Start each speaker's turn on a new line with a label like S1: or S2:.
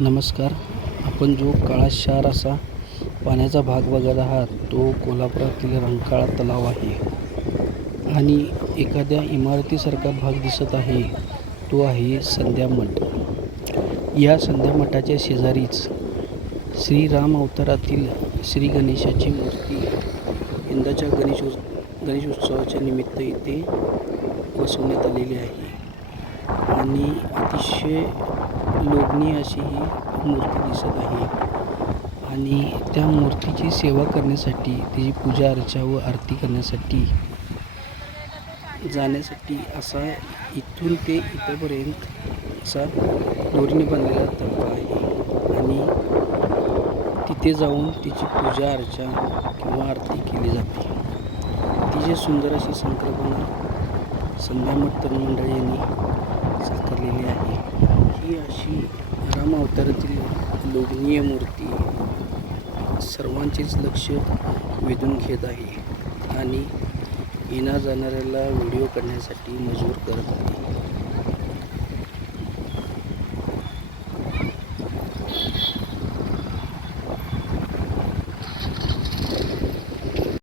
S1: नमस्कार. आपण जो काळा क्षार असा पाण्याचा भाग बघत आहात तो कोल्हापुरातील रंकाळा तलाव आहे. आणि एखाद्या इमारतीसारखा भाग दिसत आहे तो आहे संध्यामठ या संध्यामठाच्या शेजारीच श्रीराम अवतारातील श्री गणेशाची मूर्ती यंदाच्या गणेश गणेश उत्सवाच्या निमित्त इथे बसवण्यात आलेली आहे. आणि अतिशय लोभनीय अशी ही मूर्ती दिसत आहे. आणि त्या मूर्तीची सेवा करण्यासाठी तिची पूजा अर्चा व आरती करण्यासाठी जाण्यासाठी असा इथून ते इथंपर्यंत असा दोरीने बांधलेला टप्पा आहे. आणि तिथे जाऊन तिची पूजा अर्चा किंवा आरती केली जाते. अतिशय सुंदर अशी संकल्पना संध्यामठ तरुण मंडळ यांनी साकारलेली आहे. अशी राम अवतारातील लोभनीय मूर्ती सर्वांचेच लक्ष वेधून घेत आहे आणि येणार जाणाऱ्याला व्हिडिओ करण्यासाठी मजबूर करत आहे.